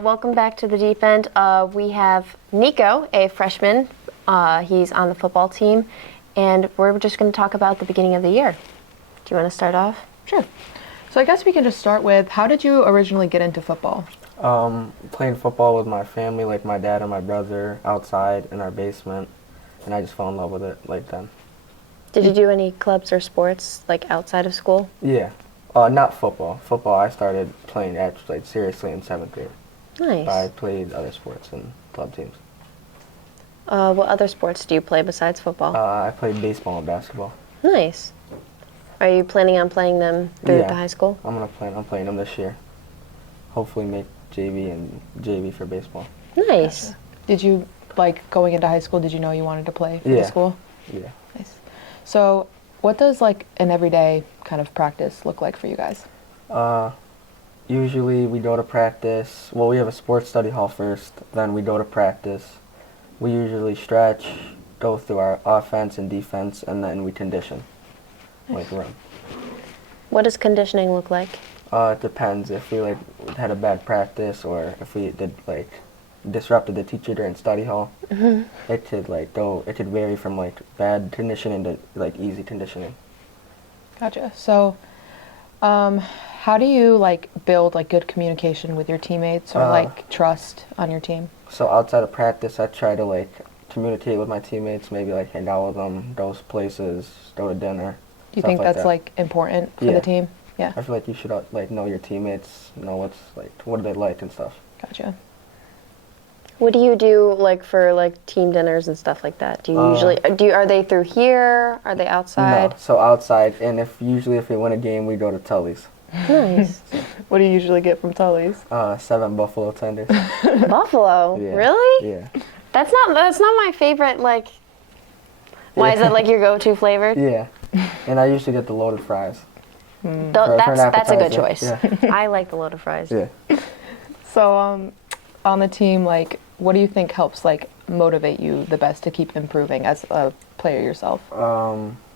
Welcome back to the Deep End. We have Nico, a freshman. He's on the football team, and we're just going to talk about the beginning of the year. Do you want to start off? Sure. So I guess we can just start with, how did you originally get into football? Playing football with my family, like my dad and my brother, outside in our basement, and I just fell in love with it like then. Did you do any clubs or sports like outside of school? Yeah. Not football. Football I started playing actually seriously in 7th grade. Nice. But I played other sports and club teams. What other sports do you play besides football? I played baseball and basketball. Nice. Are you planning on playing them through Yeah. the high school? I'm playing them this year. Hopefully make JV for baseball. Nice. Did you, going into high school, did you know you wanted to play for Yeah. the school? Yeah. Nice. So what does an everyday kind of practice look like for you guys? Usually we go to practice. Well, we have a sports study hall first, then we go to practice. We usually stretch, go through our offense and defense, and then we condition, run. What does conditioning look like? It depends if we had a bad practice or if we did disrupted the teacher during study hall. Mm-hmm. It could vary from bad conditioning to easy conditioning. Gotcha. So how do you build good communication with your teammates or trust on your team? So outside of practice, I try to communicate with my teammates, maybe hang out with them, go places, go to dinner. Do you think that's important for the team? Yeah. I feel like you should know your teammates, know what are they like and stuff. Gotcha. What do you do for team dinners and stuff like that? Do you usually are they through here? Are they outside? No, so outside, and if we win a game, we go to Tully's. Nice. What do you usually get from Tully's? 7 buffalo tenders. Buffalo? Yeah. Really? Yeah. That's not my favorite. Why is that your go-to flavor? Yeah. And I usually get the loaded fries. That's a good choice. Yeah. I like the loaded fries. Yeah. So on the team, what do you think helps motivate you the best to keep improving as a player yourself?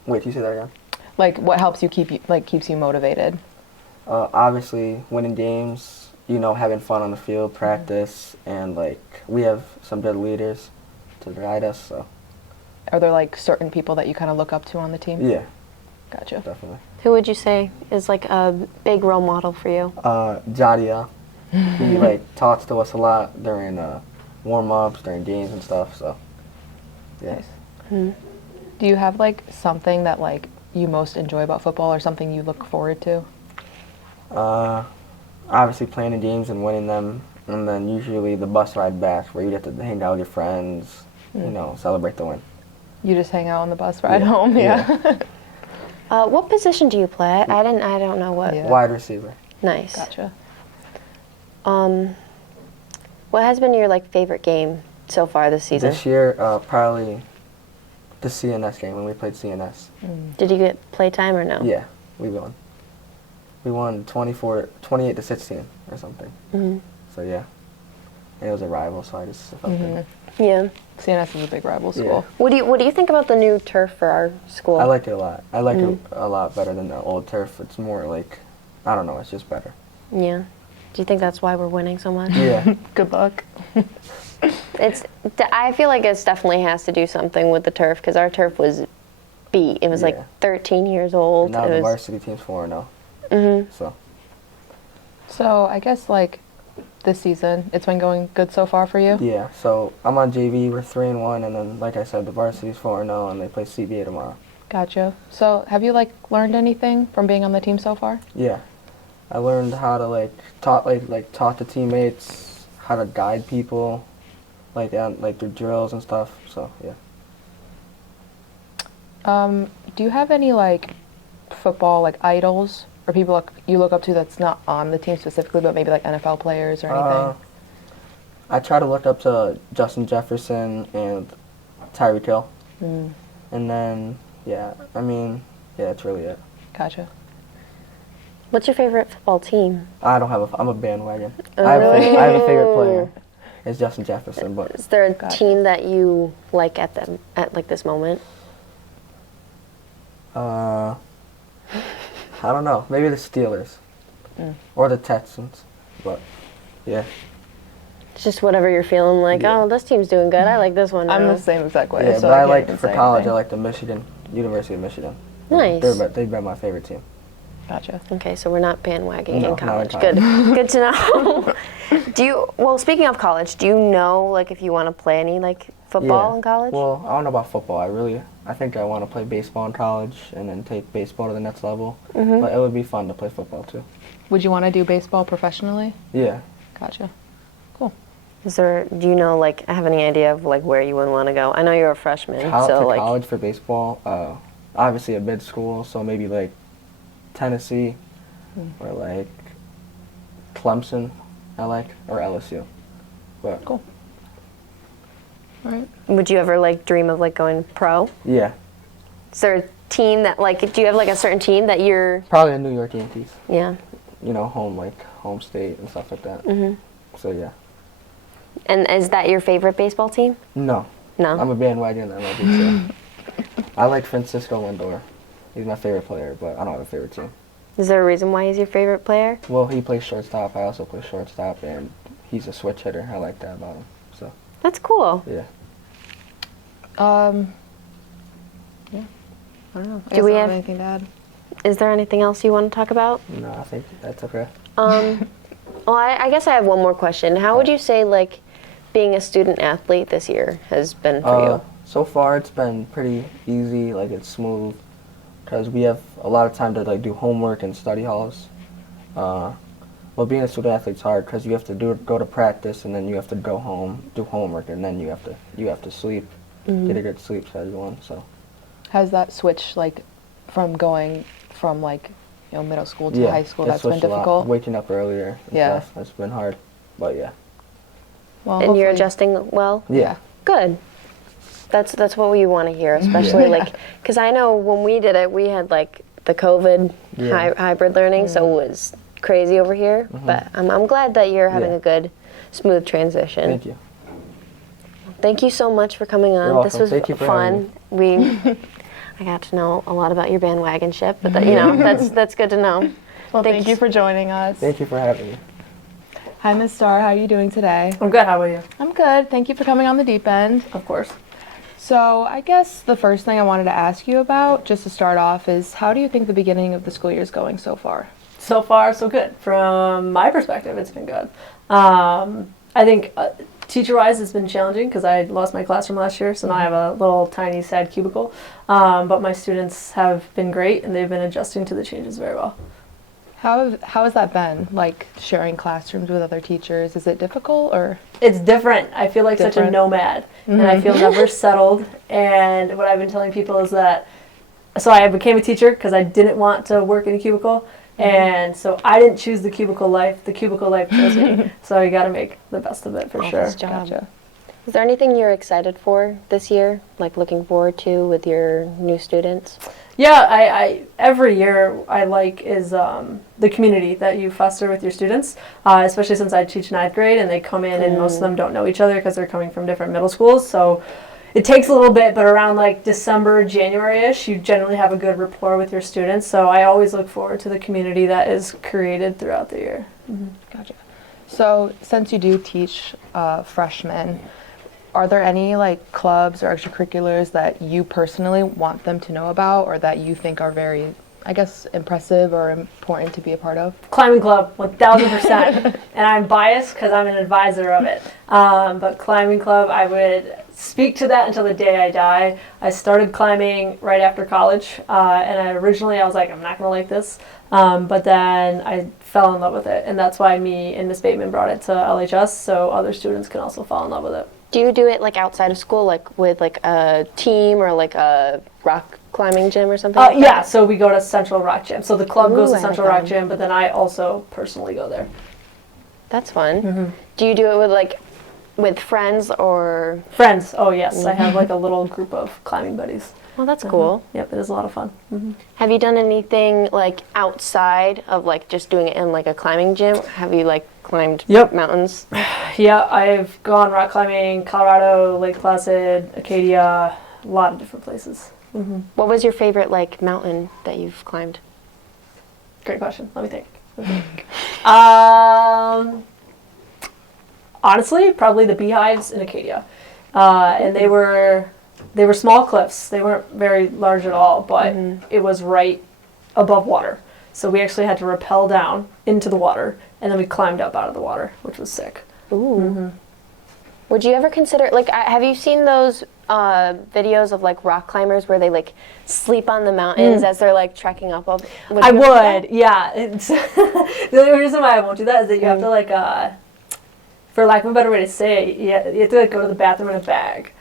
Wait, can you say that again? What helps you keeps you motivated? Obviously, winning games, having fun on the field, practice, and we have some good leaders to guide us. So. Are there certain people that you kind of look up to on the team? Yeah. Gotcha. Definitely. Who would you say is a big role model for you? Jadia. He talks to us a lot during warm-ups, during games and stuff. So. Yeah. Nice. Mm-hmm. Do you have something that you most enjoy about football, or something you look forward to? Obviously playing the games and winning them, and then usually the bus ride back where you get to hang out with your friends, celebrate the win. You just hang out on the bus ride home, yeah. What position do you play? I don't know what. Yeah. Wide receiver. Nice. Gotcha. What has been your favorite game so far this season? This year, probably the CNS game when we played CNS. Did you get play time or no? Yeah, we won. We won 28 to 16 or something. Mm-hmm. So yeah, and it was a rival, so I just felt good. Yeah. CNS is a big rival school. Yeah. What do you think about the new turf for our school? I like it a lot. I like it a lot better than the old turf. It's more I don't know, it's just better. Yeah. Do you think that's why we're winning so much? Yeah. Good luck. I feel like it definitely has to do something with the turf, because our turf was beat. It was 13 years old. And now the varsity team's 4-0. Mm-hmm. So I guess this season, it's been going good so far for you? Yeah, so I'm on JV, we're 3-1, and then like I said, the varsity's 4-0, and they play CBA tomorrow. Gotcha. So have you learned anything from being on the team so far? Yeah. I learned how to talk to teammates, how to guide people, through drills and stuff. So yeah. Do you have any football idols or people you look up to that's not on the team specifically, but maybe NFL players or anything? I try to look up to Justin Jefferson and Tyreek Hill. Mm. And then that's really it. Gotcha. What's your favorite football team? I'm a bandwagon. Oh, I have a really? favorite player. It's Justin Jefferson, but Is there a Gotcha. team that you like at this moment? I don't know. Maybe the Steelers or the Texans, but yeah. It's just whatever you're feeling like, Yeah. oh, this team's doing good. I like this one I'm now. the same exact way. Yeah, so but I can't like even for say college. anything. I like the University of Michigan. Nice. They've been my favorite team. Gotcha. Okay, so we're not bandwagoning No, in not in college. college. Good. Good to know. Well, speaking of college, do you know, like, if you want to play any, like, football in college? Well, I don't know about football. I think I want to play baseball in college and then take baseball to the next level. Mm-hmm. But it would be fun to play football too. Would you want to do baseball professionally? Yeah. Gotcha. Cool. Do you know, like, have any idea of, like, where you would want to go? I know you're a freshman, so, like... College for baseball, obviously a mid school, so maybe like Tennessee or like Clemson, or LSU. But Cool. All right. Would you ever, like, dream of, like, going pro? yeah, Is there a team that, like, do you have, like, a certain team that you're... probably the New York Yankees. Yeah. You know, home state and stuff like that. Mm-hmm. So yeah. And is that your favorite baseball team? No, No? I'm a bandwagon MLB too. I like Francisco Lindor. He's my favorite player, but I don't have a favorite team. Is there a reason why he's your favorite player? Well, he plays shortstop. I also play shortstop, and he's a switch hitter. I like that about him. So That's cool. yeah. Yeah. I don't know. I Do guess we I don't have- anything to add? Is there anything else you want to talk about? No, I think that's okay. Well, I guess I have one more question. How would you say, like, being a student athlete this year has been for you? So far, it's been pretty easy. Like it's smooth, because we have a lot of time to like do homework and study halls. Well, being a student athlete's hard because you have to go to practice and then you have to go home, do homework, and then you have to sleep, get a good sleep schedule. And so Has that switch, like, from going from, like, you know, middle school to high school, it that's been switched a lot. difficult? Waking up earlier and Yeah. stuff, it's been hard, but yeah. Well, And you're hopefully- adjusting well? Yeah. Good. That's what we want to hear, especially like, because I know when we did it, we had like the COVID Yeah. hybrid learning, so it was crazy over here. But I'm glad that you're having Yeah. a good, smooth transition. Thank you. Thank you so much for coming on. You're This welcome. was Thank you for having fun. I got to know a lot about your bandwagonship, but that, you know, that's good to know. Well, thank Thanks. you for joining us. Thank you for having me. Hi, Miss Stahrr. How are you doing today? I'm good. How about you? I'm good. Thank you for coming on the Deep End. Of course. So I guess the first thing I wanted to ask you about, just to start off, is how do you think the beginning of the school year is going so far? So far, so good. From my perspective, it's been good. I think teacher-wise, it's been challenging because I lost my classroom last year, so now I have a little tiny sad cubicle. But my students have been great, and they've been adjusting to the changes very well. How has that been, like sharing classrooms with other teachers? Is it difficult or? It's different. I feel like such a Different. nomad, and I feel never settled. And what I've been telling people is that, so I became a teacher because I didn't want to work in a cubicle, and so I didn't choose the cubicle life. The cubicle life chose me. So you got to make the best of it for sure. Office job. Gotcha. Is there anything you're excited for this year, like looking forward to with your new students? Yeah, I every year I like is the community that you foster with your students, especially since I teach 9th grade and they come in and most of them don't know each other because they're coming from different middle schools. So it takes a little bit, but around like December, January-ish, you generally have a good rapport with your students. So I always look forward to the community that is created throughout the year. Gotcha. So since you do teach freshmen, are there any like clubs or extracurriculars that you personally want them to know about or that you think are very, I guess, impressive or important to be a part of? Climbing club, 1,000%. And I'm biased because I'm an advisor of it. But climbing club, I would speak to that until the day I die. I started climbing right after college. And originally I was like, I'm not going to like this. But then I fell in love with it. And that's why me and Miss Bateman brought it to LHS so other students can also fall in love with it. Do you do it like outside of school, like with like a team or like a rock climbing gym or something? Like Yeah, that? so we go to Central Rock Gym. So the club goes Ooh, to I like Central that Rock one. Gym, but then I also personally go there. That's fun. Do you do it with like with friends or? Friends, oh yes, I have like a little group of climbing buddies. Well, that's cool. Yep, it is a lot of fun. Have you done anything like outside of like just doing it in like a climbing gym? Have you like climbed Yep. mountains? Yeah, I've gone rock climbing, Colorado, Lake Placid, Acadia, a lot of different places. What was your favorite like mountain that you've climbed? Great question. Let me think. honestly, probably the beehives in Acadia. And they were small cliffs. They weren't very large at all, but it was right above water. So we actually had to rappel down into the water, and then we climbed up out of the water, which was sick. Ooh. Would you ever consider, like, have you seen those videos of, like, rock climbers where they, like, sleep on the mountains as they're, like, trekking up? I would, yeah. It's the only reason why I won't do that is that you have to, like, for lack of a better way to say it, you have to, like, go to the bathroom in a bag.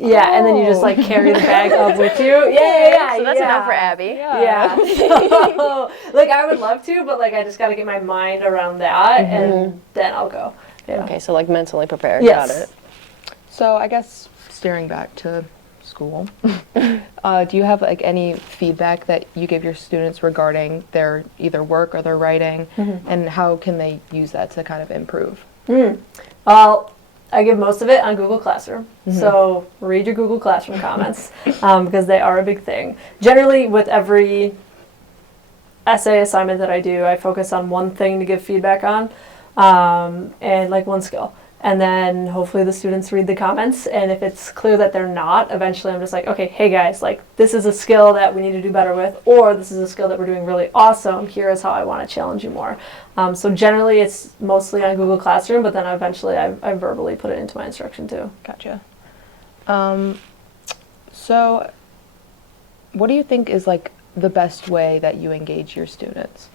Yeah, and then you just, like, carry the bag up with you. Yeah. So that's enough for Abby. Yeah. So, like, I would love to, but, like, I just got to get my mind around that, and then I'll go. Yeah. Okay, so, like, mentally prepared. Yes. Got it. So I guess steering back to school, do you have like any feedback that you give your students regarding their either work or their writing, and how can they use that to kind of improve? Well, I give most of it on Google Classroom. So read your Google Classroom comments because they are a big thing. Generally, with every essay assignment that I do, I focus on one thing to give feedback on and like one skill. And then hopefully the students read the comments, and if it's clear that they're not, eventually I'm just like, okay, hey guys, like this is a skill that we need to do better with, or this is a skill that we're doing really awesome, here is how I want to challenge you more. So generally it's mostly on Google Classroom, but then eventually I verbally put it into my instruction too. Gotcha. So what do you think is like the best way that you engage your students?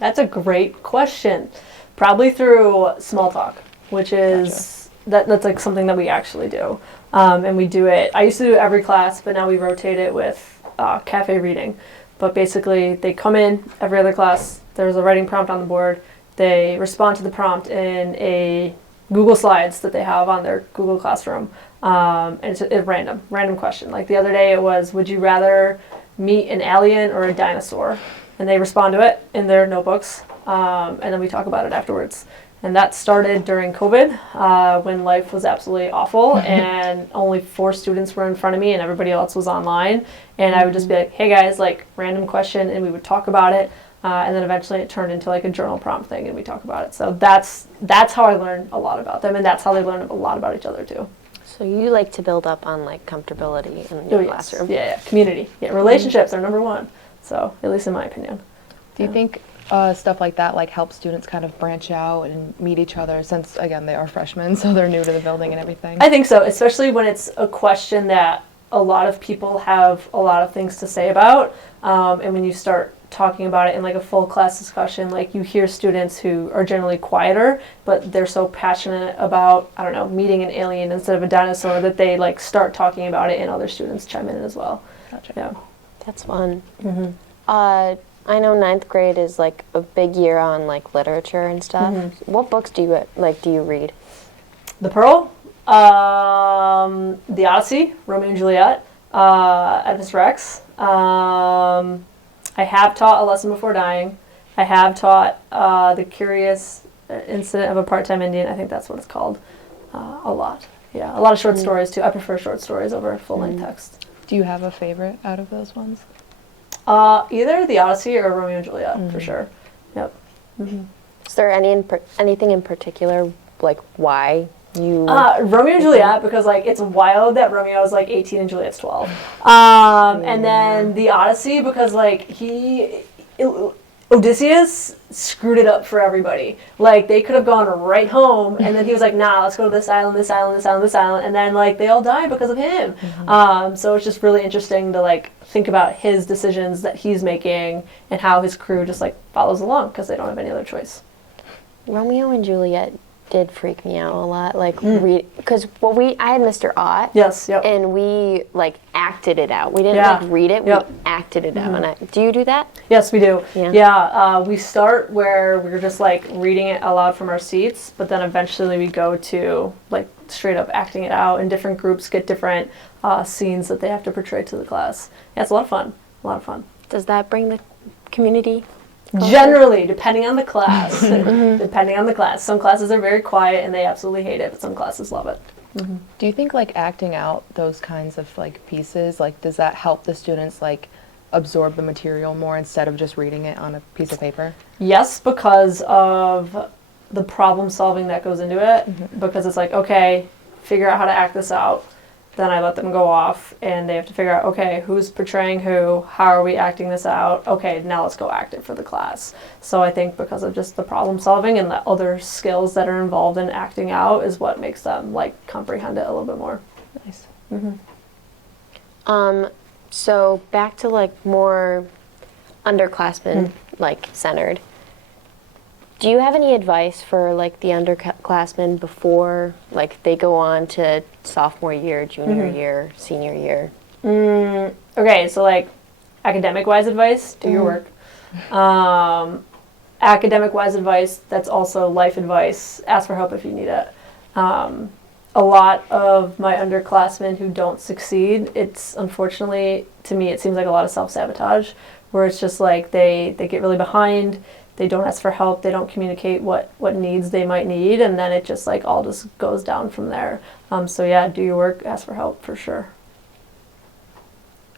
That's a great question. Probably through small talk, which is that's like something that we actually do, and we do it. I used to do it every class, but now we rotate it with cafe reading. But basically, they come in every other class. There's a writing prompt on the board. They respond to the prompt in a Google Slides that they have on their Google Classroom, and it's a random question. Like the other day, it was, would you rather meet an alien or a dinosaur? And they respond to it in their notebooks. And then we talk about it afterwards. And that started during COVID when life was absolutely awful and only 4 students were in front of me and everybody else was online. And I would just be like, hey guys, like random question, and we would talk about it. And then eventually it turned into like a journal prompt thing and we talk about it. So that's how I learned a lot about them, and that's how they learn a lot about each other too. So you like to build up on like comfortability in your classroom. Yeah, community. Yeah, relationships are number one. So at least in my opinion. Do you think stuff like that like helps students kind of branch out and meet each other, since again they are freshmen, so they're new to the building and everything? I think so, especially when it's a question that a lot of people have a lot of things to say about, and when you start talking about it in like a full class discussion, like you hear students who are generally quieter, but they're so passionate about, I don't know, meeting an alien instead of a dinosaur that they like start talking about it and other students chime in as well. Gotcha. Yeah. That's fun. I know 9th grade is like a big year on like literature and stuff. What books do you read? The Pearl, The Odyssey, Romeo and Juliet, Oedipus Rex. I have taught A Lesson Before Dying. I have taught The Curious Incident of a Part-Time Indian. I think that's what it's called. A lot. Yeah, a lot of short stories too. I prefer short stories over full-length text. Do you have a favorite out of those ones? Either The Odyssey or Romeo and Juliet, for sure. Yep. Is there anything in particular, like why you? Romeo and Juliet, because like it's wild that Romeo is like 18 and Juliet's 12. And then The Odyssey, because like Odysseus screwed it up for everybody. Like they could have gone right home, and then he was like, nah, let's go to this island, this island, this island, this island, and then like they all died because of him. So it's just really interesting to like think about his decisions that he's making and how his crew just like follows along because they don't have any other choice. Romeo and Juliet did freak me out a lot, like read, because I had Mr. Ott. Yes, yep. And we like acted it out. We didn't like read it. Yep. We acted it out. And do you do that? Yes, we do. Yeah. We start where we're just like reading it aloud from our seats, but then eventually we go to like straight up acting it out, and different groups get different scenes that they have to portray to the class. Yeah, it's a lot of fun. A lot of fun. Does that bring the community? Generally, depending on the class. Depending on the class. Some classes are very quiet and they absolutely hate it, but some classes love it. Do you think like acting out those kinds of like pieces, like does that help the students like absorb the material more instead of just reading it on a piece of paper? Yes, because of the problem solving that goes into it, because it's like, okay, figure out how to act this out. Then I let them go off, and they have to figure out, okay, who's portraying who, how are we acting this out, okay, now let's go act it for the class. So I think because of just the problem solving and the other skills that are involved in acting out is what makes them like comprehend it a little bit more. Nice. So back to like more underclassmen, like centered. Do you have any advice for like the underclassmen before like they go on to sophomore year, junior year, senior year? Okay, so like academic-wise advice, do your work. Academic-wise advice, that's also life advice. Ask for help if you need it. A lot of my underclassmen who don't succeed, it's unfortunately, to me, it seems like a lot of self-sabotage, where it's just like they get really behind, they don't ask for help, they don't communicate what needs they might need, and then it just like all just goes down from there. So yeah, do your work, ask for help for sure.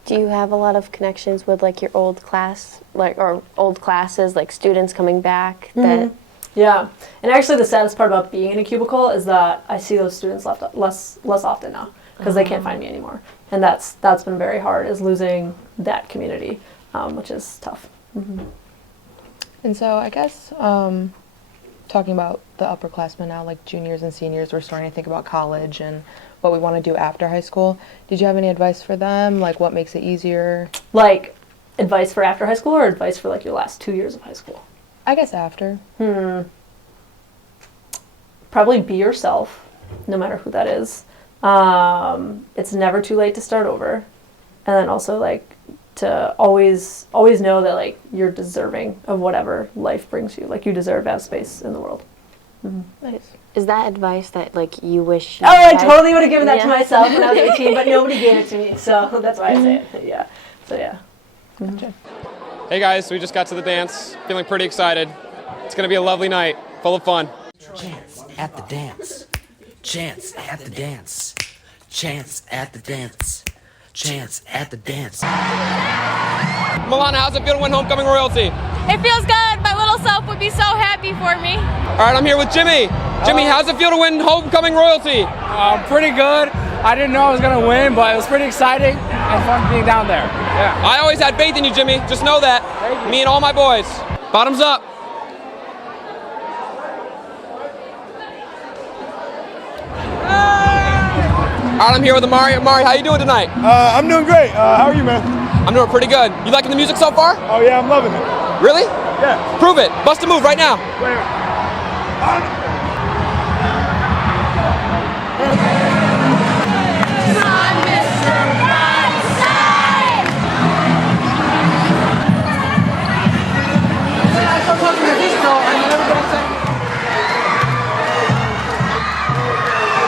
Do you have a lot of connections with like your old class, like or old classes, like students coming back that? Yeah, and actually the saddest part about being in a cubicle is that I see those students less often now because they can't find me anymore, and that's been very hard, is losing that community, which is tough. And so I guess talking about the upperclassmen now, like juniors and seniors, we're starting to think about college and what we want to do after high school. Did you have any advice for them? Like what makes it easier? Like advice for after high school or advice for like your last 2 years of high school? I guess after. Probably be yourself, no matter who that is. It's never too late to start over. And then also like to always know that like you're deserving of whatever life brings you. Like you deserve to have space in the world. Nice. Is that advice that like you wish? You I had? totally would have given that to Yeah. myself when I was 18, but nobody gave it to me, so that's why I say it. Yeah. So yeah. Hey guys, we just got to the dance. Feeling pretty excited. It's gonna be a lovely night, full of fun. Chance at the dance. Chance at the dance. Chance at the dance. Chance at the dance. Milana, how's it feel to win homecoming royalty? It feels good. My little self would be so happy for me. All right, I'm here with Jimmy. Jimmy, how's it feel to win homecoming royalty? Pretty good. I didn't know I was going to win, but it was pretty exciting and fun being down there. Yeah. I always had faith in you, Jimmy. Just know that. Me and all my boys. Bottoms up. All right, I'm here with Amari. Amari, how you doing tonight? I'm doing great. How are you, man? I'm doing pretty good. You liking the music so far? Oh, yeah, I'm loving it. Really? Yeah. Prove it. Bust a move right now. Wait.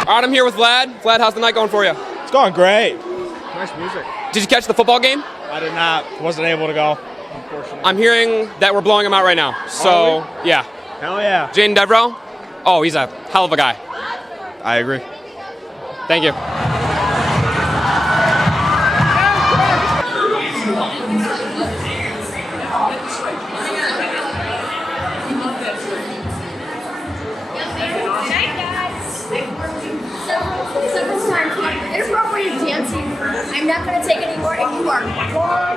All right, I'm here with Vlad. Vlad, how's the night going for you? It's going great. Nice music. Did you catch the football game? I did not. Wasn't able to go, unfortunately. I'm hearing that we're blowing him out right now. So, yeah. Hell yeah. Jaden Devereaux? Oh, he's a hell of a guy. I agree. Thank you. Inappropriate dancing. I'm not going to take any more, and you are wrong.